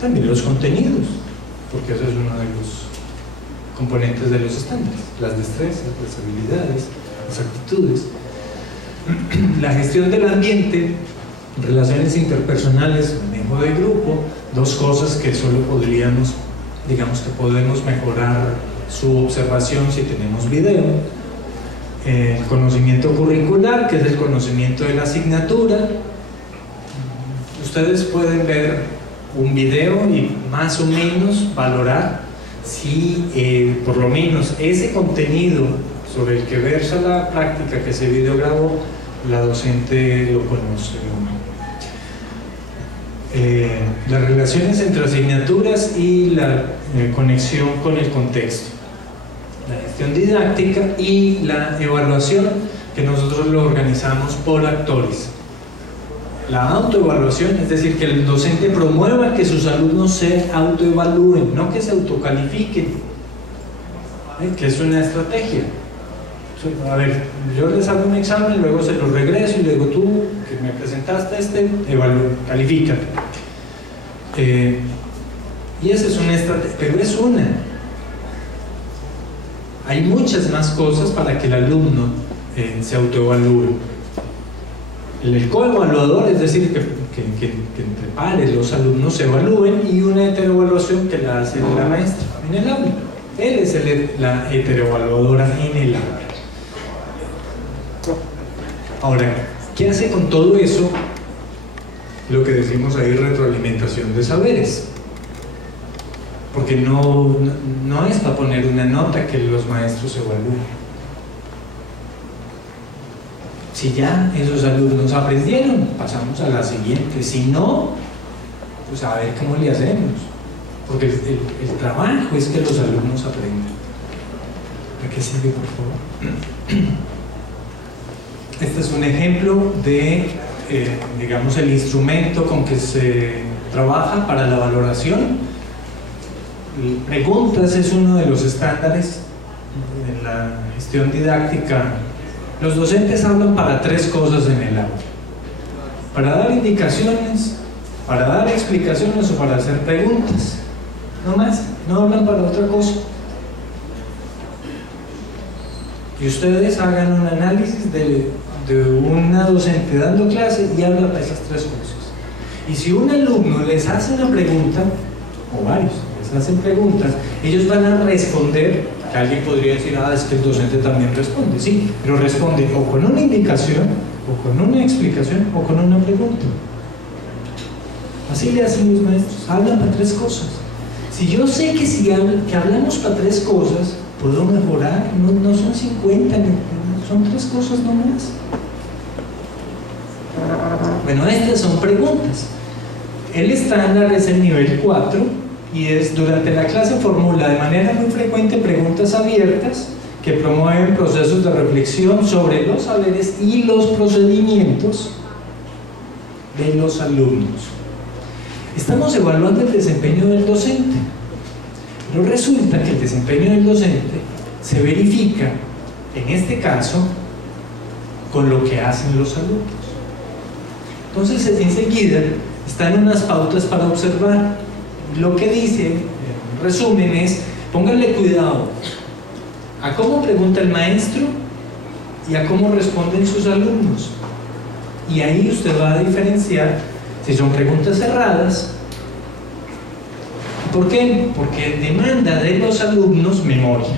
También los contenidos, porque eso es uno de los componentes de los estándares, las destrezas, las habilidades, las actitudes. La gestión del ambiente, relaciones interpersonales, manejo de grupo, dos cosas que solo podríamos, digamos que podemos mejorar su observación si tenemos video. Conocimiento curricular, que es el conocimiento de la asignatura. Ustedes pueden ver un video y más o menos valorar si por lo menos ese contenido sobre el que versa la práctica que ese video grabó, la docente lo conoce o no. Las relaciones entre asignaturas y la conexión con el contexto, la gestión didáctica y la evaluación, que nosotros lo organizamos por actores. La autoevaluación, es decir, que el docente promueva que sus alumnos se autoevalúen, no que se autocalifiquen, que es una estrategia. A ver, yo les hago un examen, luego se los regreso y le digo, tú que me presentaste califícate. Y esa es una estrategia, pero es una. Hay muchas más cosas para que el alumno se autoevalúe. El coevaluador, es decir, que entre pares los alumnos se evalúen, y una heteroevaluación que la hace la maestra en el aula. Él es la heteroevaluadora en el aula. Ahora, ¿qué hace con todo eso? Lo que decimos ahí, retroalimentación de saberes. Porque no es para poner una nota que los maestros evalúen. Si ya esos alumnos aprendieron, pasamos a la siguiente. Si no, pues a ver cómo le hacemos. Porque el trabajo es que los alumnos aprendan. ¿A qué sigue, por favor? Este es un ejemplo de, digamos, el instrumento con que se trabaja para la valoración. Preguntas es uno de los estándares en la gestión didáctica. Los docentes hablan para tres cosas en el aula: para dar indicaciones, para dar explicaciones o para hacer preguntas. No más, no hablan para otra cosa. Y ustedes hagan un análisis de una docente dando clase y habla para esas tres cosas. Y si un alumno les hace una pregunta, o varios les hacen preguntas, ellos van a responder. Alguien podría decir, es que el docente también responde. Sí, pero responde o con una indicación, o con una explicación, o con una pregunta. Así le hacen los maestros, hablan para tres cosas. Si yo sé que hablamos para tres cosas, puedo mejorar. No son 50, son tres cosas nomás. Bueno, estas son preguntas. El estándar es el nivel 4 y es: durante la clase formula de manera muy frecuente preguntas abiertas que promueven procesos de reflexión sobre los saberes y los procedimientos de los alumnos. Estamos evaluando el desempeño del docente, pero resulta que el desempeño del docente se verifica, en este caso, con lo que hacen los alumnos. Entonces, enseguida están unas pautas para observar. Lo que dice, en resumen, es: pónganle cuidado a cómo pregunta el maestro y a cómo responden sus alumnos. Y ahí usted va a diferenciar si son preguntas cerradas. ¿Por qué? Porque demanda de los alumnos memoria.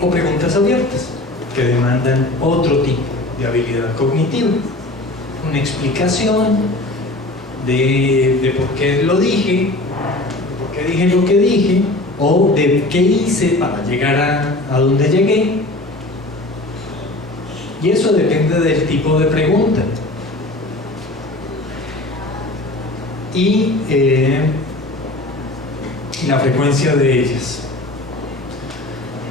O preguntas abiertas, que demandan otro tipo de habilidad cognitiva. Una explicación de por qué lo dije, de por qué dije lo que dije, o de qué hice para llegar a donde llegué. Y eso depende del tipo de pregunta y la frecuencia de ellas.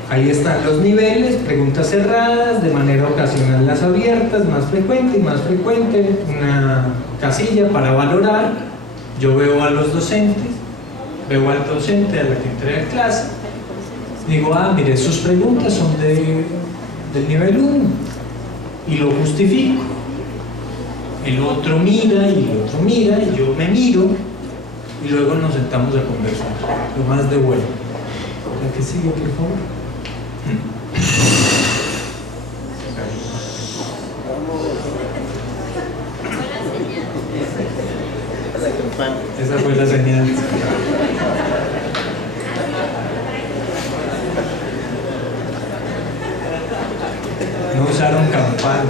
Ahí están los niveles: preguntas cerradas, de manera ocasional las abiertas, más frecuente y más frecuente, una casilla para valorar. Yo veo a los docentes, veo al docente a la que entrega clase, digo, mire, sus preguntas son del nivel 1, y lo justifico. El otro mira y el otro mira mira y yo me miro y luego nos sentamos a conversar, lo más de bueno. La que sigue, por favor. Esa fue la señal. No usaron campana.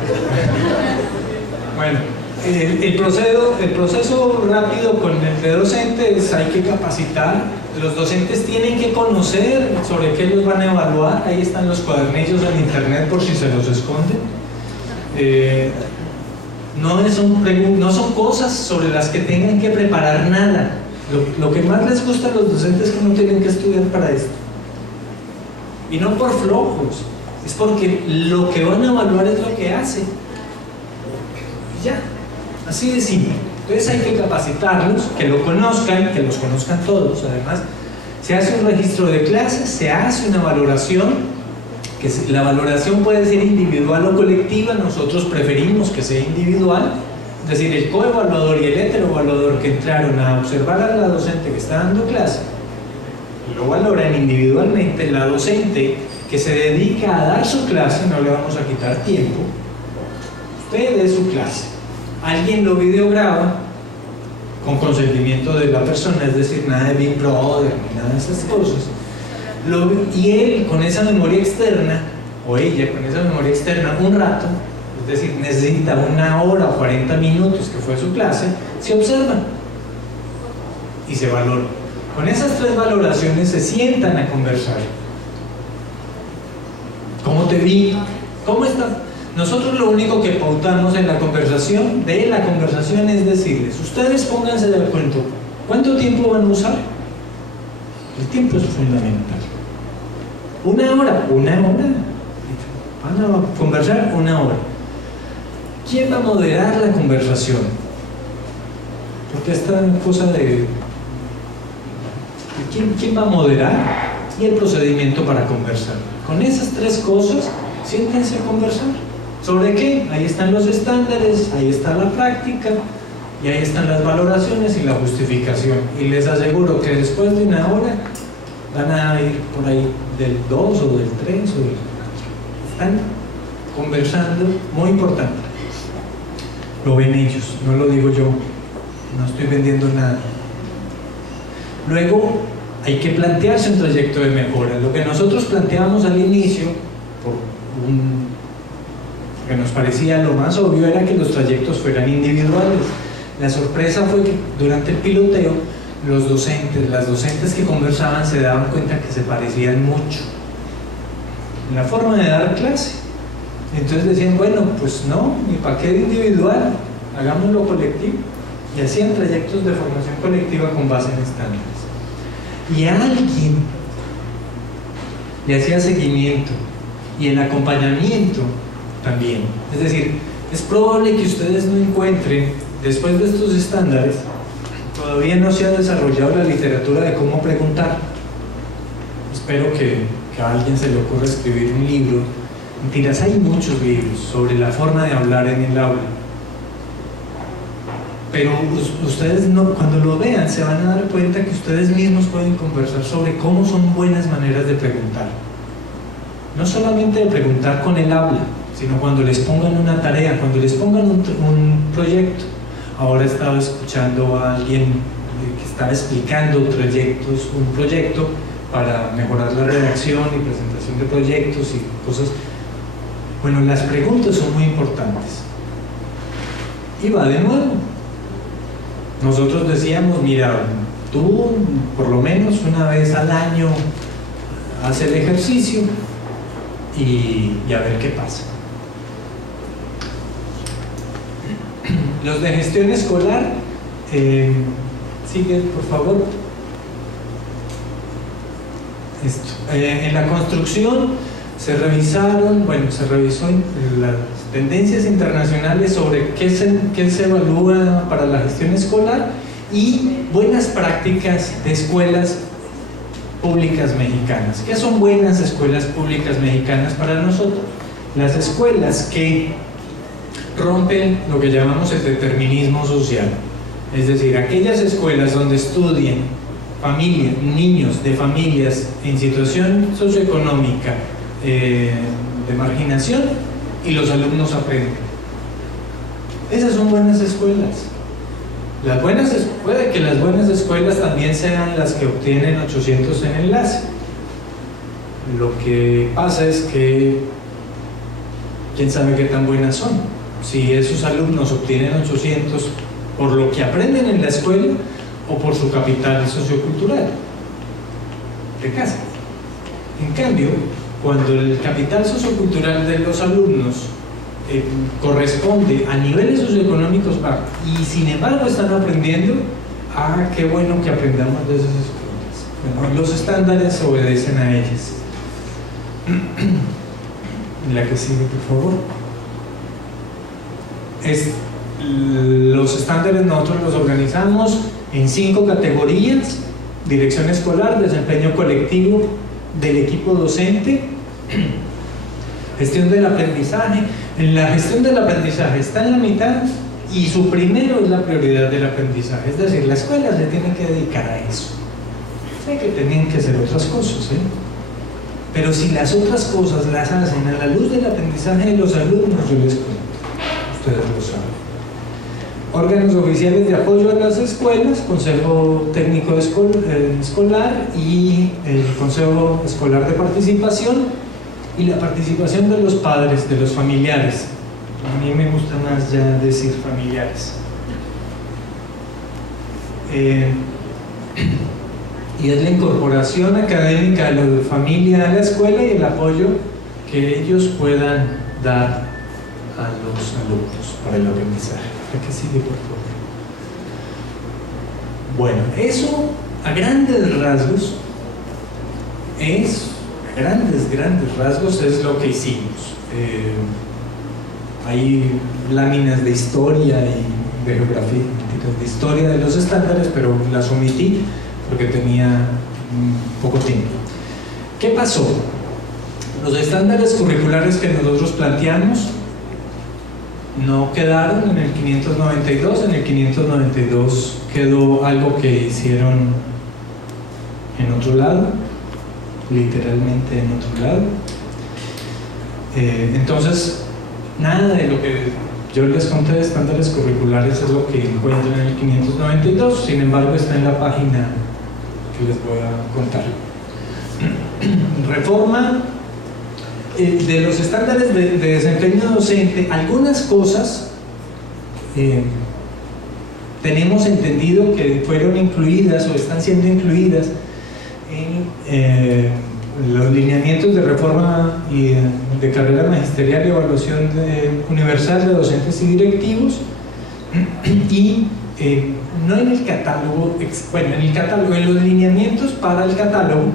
Bueno, el proceso rápido con el de docentes hay que capacitar. Los docentes tienen que conocer sobre qué los van a evaluar. Ahí están los cuadernillos en internet por si se los esconden. No son cosas sobre las que tengan que preparar nada. Lo que más les gusta a los docentes es que no tienen que estudiar para esto. Y no por flojos, es porque lo que van a evaluar es lo que hace. Y ya, así de simple. Entonces hay que capacitarlos, que lo conozcan, que los conozcan todos. Además, se hace un registro de clases, se hace una valoración. La valoración puede ser individual o colectiva, nosotros preferimos que sea individual, es decir, el coevaluador y el heteroevaluador que entraron a observar a la docente que está dando clase, lo valoran individualmente. La docente que se dedica a dar su clase, no le vamos a quitar tiempo, usted dé su clase, alguien lo videograba con consentimiento de la persona, es decir, nada de Big Brother, ni nada de esas cosas. Y él con esa memoria externa, o ella con esa memoria externa, un rato, es decir, necesita 1 hora o 40 minutos que fue su clase, se observa y se valora. Con esas 3 valoraciones se sientan a conversar. ¿Cómo te vi? ¿Cómo estás? Nosotros lo único que pautamos en la conversación, es decirles, ustedes pónganse de acuerdo, ¿cuánto tiempo van a usar? El tiempo es fundamental. 1 hora, 1 hora. Van a conversar 1 hora. ¿Quién va a moderar la conversación? Porque esta cosa de ¿quién va a moderar? Y el procedimiento para conversar. Con esas 3 cosas, siéntense a conversar. ¿Sobre qué? Ahí están los estándares, ahí está la práctica, y ahí están las valoraciones y la justificación. Y les aseguro que después de 1 hora van a ir por ahí del 2 o del 3 o del 4. Están conversando, muy importante. Lo ven ellos, no lo digo yo, no estoy vendiendo nada. Luego hay que plantearse un trayecto de mejora. Lo que nosotros planteábamos al inicio, que nos parecía lo más obvio, era que los trayectos fueran individuales. La sorpresa fue que durante el piloteo las docentes que conversaban se daban cuenta que se parecían mucho en la forma de dar clase. Entonces decían, bueno, pues no, ¿y para qué individual? Hagámoslo colectivo. Y hacían trayectos de formación colectiva con base en estándares. Y a alguien le hacía seguimiento y el acompañamiento también. Es decir, es probable que ustedes no encuentren, después de estos estándares, todavía no se ha desarrollado la literatura de cómo preguntar. Espero que a alguien se le ocurra escribir un libro. Mentiras, hay muchos libros sobre la forma de hablar en el aula. Pero ustedes cuando lo vean se van a dar cuenta que ustedes mismos pueden conversar sobre cómo son buenas maneras de preguntar. No solamente de preguntar con el habla, sino cuando les pongan una tarea, cuando les pongan un proyecto. Ahora estaba escuchando a alguien que estaba explicando un proyecto para mejorar la redacción y presentación de proyectos y cosas. Bueno, las preguntas son muy importantes. Y va de nuevo. Nosotros decíamos, mira, tú por lo menos 1 vez al año haz el ejercicio y a ver qué pasa. Los de gestión escolar, sigue por favor. En la construcción se revisó las tendencias internacionales sobre qué se evalúa para la gestión escolar y buenas prácticas de escuelas públicas mexicanas. ¿Qué son buenas escuelas públicas mexicanas para nosotros? Las escuelas que rompen lo que llamamos el determinismo social. Es decir, aquellas escuelas donde estudien niños de familias en situación socioeconómica de marginación y los alumnos aprenden. Esas son buenas escuelas. Puede que las buenas escuelas también sean las que obtienen 800 en enlace. Lo que pasa es que quién sabe qué tan buenas son. Si esos alumnos obtienen 800 por lo que aprenden en la escuela o por su capital sociocultural de casa. En cambio, cuando el capital sociocultural de los alumnos corresponde a niveles socioeconómicos bajos y sin embargo están aprendiendo, qué bueno que aprendamos de esas escuelas. Bueno, los estándares obedecen a ellas. La que sigue, por favor. Los estándares nosotros los organizamos en 5 categorías: dirección escolar, desempeño colectivo del equipo docente, gestión del aprendizaje. En la gestión del aprendizaje está en la mitad y su primero es la prioridad del aprendizaje, es decir, la escuela se tiene que dedicar a eso. Sé que tenían que hacer otras cosas, pero si las otras cosas las hacen a la luz del aprendizaje de los alumnos, yo les cuento, ustedes lo saben. Órganos oficiales de apoyo a las escuelas: Consejo Técnico Escolar y el Consejo Escolar de Participación, y la participación de los padres, de los familiares. A mí me gusta más ya decir familiares. Y es la incorporación académica de la familia a la escuela y el apoyo que ellos puedan dar a los alumnos para el aprendizaje. ¿Qué sigue, por favor? Bueno, eso a grandes rasgos es lo que hicimos. Hay láminas de historia y de geografía, de historia de los estándares, pero las omití porque tenía poco tiempo. ¿Qué pasó? Los estándares curriculares que nosotros planteamos no quedaron en el 592. En el 592 quedó algo que hicieron en otro lado, literalmente en otro lado. Entonces, nada de lo que yo les conté de estándares curriculares es lo que encuentran en el 592, sin embargo está en la página que les voy a contar. Reforma de los estándares de desempeño docente. Algunas cosas tenemos entendido que fueron incluidas o están siendo incluidas en los lineamientos de reforma y de carrera magisterial y evaluación universal de docentes y directivos, y no en el catálogo, bueno, en el catálogo, en los lineamientos para el catálogo